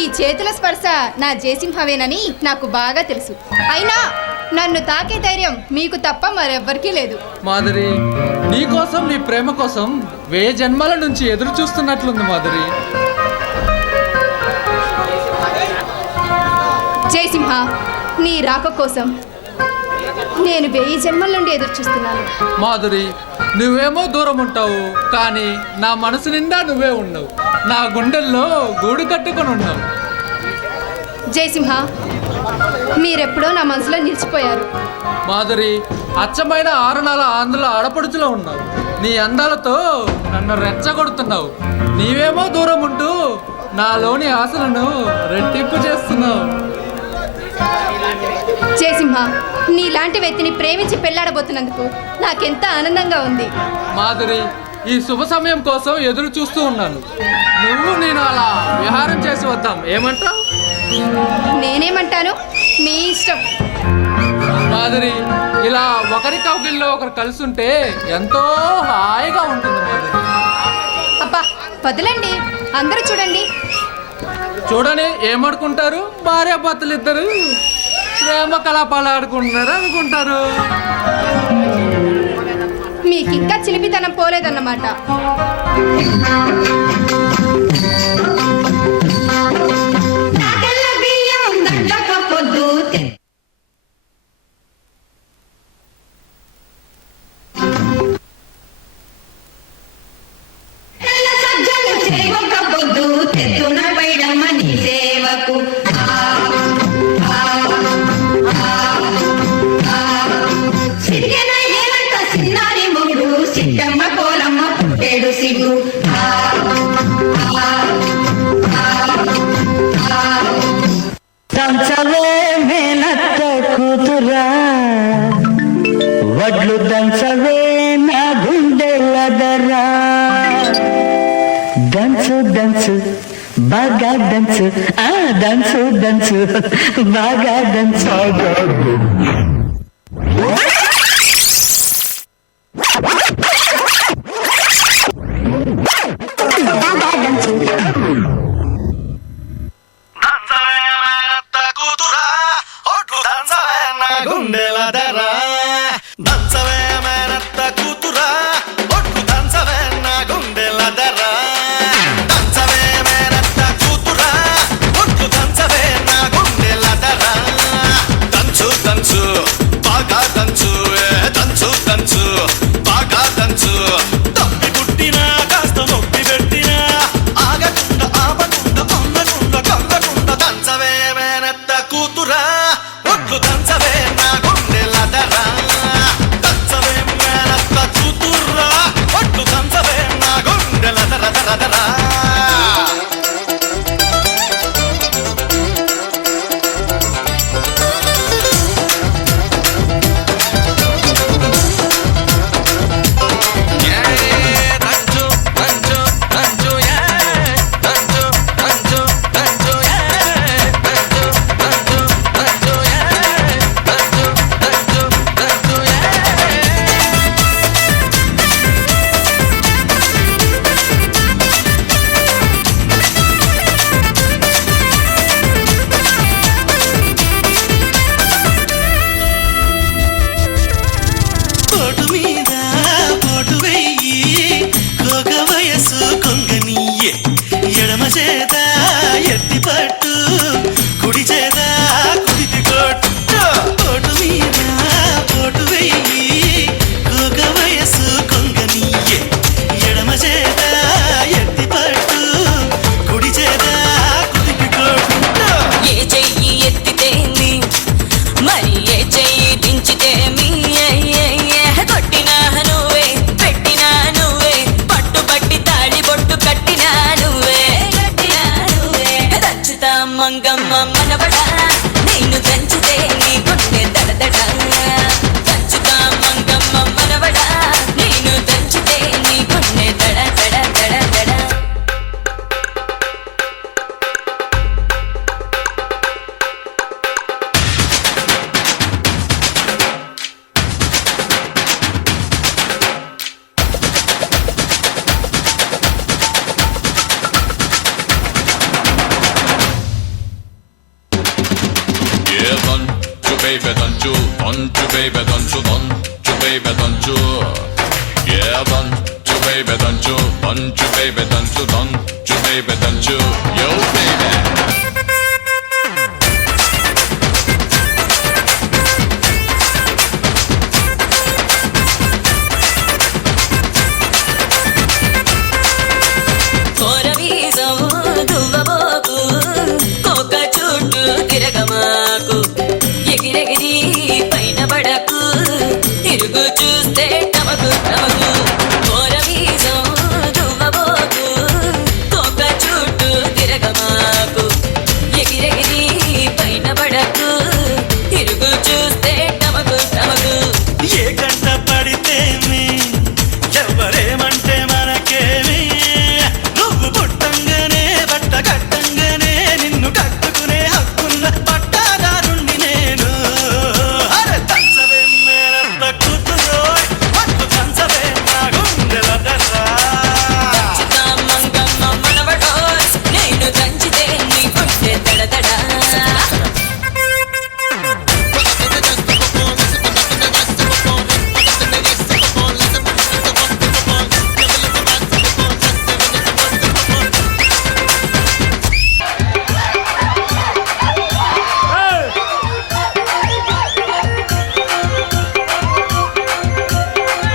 ఈ చేతుల స్పర్శ నా జయసింహవేనని నాకు బాగా తెలుసు. అయినా నన్ను తాకే ధైర్యం మీకు తప్ప మరెవ్వరికీ లేదు. మాధురి, నీ కోసం, నీ ప్రేమ కోసం 1000 జన్మల నుంచి ఎదురు చూస్తున్నట్లుంది మాధురి. జయసింహ, నీ రాక కోసం నేను 1000 జన్మల నుండి ఎదురు చూస్తున్నాను. మాధురి, నువ్వేమో దూరం ఉంటావు, కానీ నా మనసు నిండా నువ్వే ఉన్నావు. నా గుండెల్లో గూడు కట్టుకొని ఉన్నావు. జయసింహ, మీరెప్పుడో నా మనసులో నిలిచిపోయారు. మాధురి, అచ్చమైన 6 నెలల ఆంధ్రుల ఆడపడుచులో ఉన్నావు. నీ అందాలతో నన్ను రెచ్చగొడుతున్నావు. నీవేమో దూరం ఉంటూ నాలోని ఆశలను రెట్టింపు చేస్తున్నావు. జయసింహ, నీలాంటి వ్యక్తిని ప్రేమించి పెళ్లాడబోతున్నందుకు నాకెంత ఆనందంగా ఉంది. మాధురి, ఈ శుభ సమయం కోసం ఎదురు చూస్తూ ఉన్నాను. నువ్వు నేను అలా విహారం చేసి వద్దాం, ఏమంటావు? నేనేమంటాను, మీ ఇష్టం. మాధురి, ఇలా ఒకరి కౌగిల్లో ఒకరు కలిసి ఉంటే ఎంతో హాయిగా ఉంటుంది మాధురి. అబ్బా వదలండి, అందరూ చూడండి. చూడని ఏమనుకుంటారు? భార్యాభర్తలు ఇద్దరు ప్రేమ కలాపాలు ఆడుకుంటున్నారు అనుకుంటారు. మీకు ఇంకా చిలిపితనం పోలేదన్నమాట. దంచవే మేనత్త కూతురా, వడ్లు దంచవే నా గుండెలదరా. దంచు దంచు బాగా దంచు, దంచు దంచు బాగా దంచు. మంగమ్మ మనవడా నేను దంచితే నీ గుండె దడదడా. దంచుతా మంగమ్మ మనవడా నేను దంచితే నీ గుండె దడ దడ దడ దడ. baby, don't you? Don't you, baby, don't you? Don't you, baby, don't you? Yeah, don't you, baby, don't you? Don't you, baby, don't you? Don't you, baby, don't you?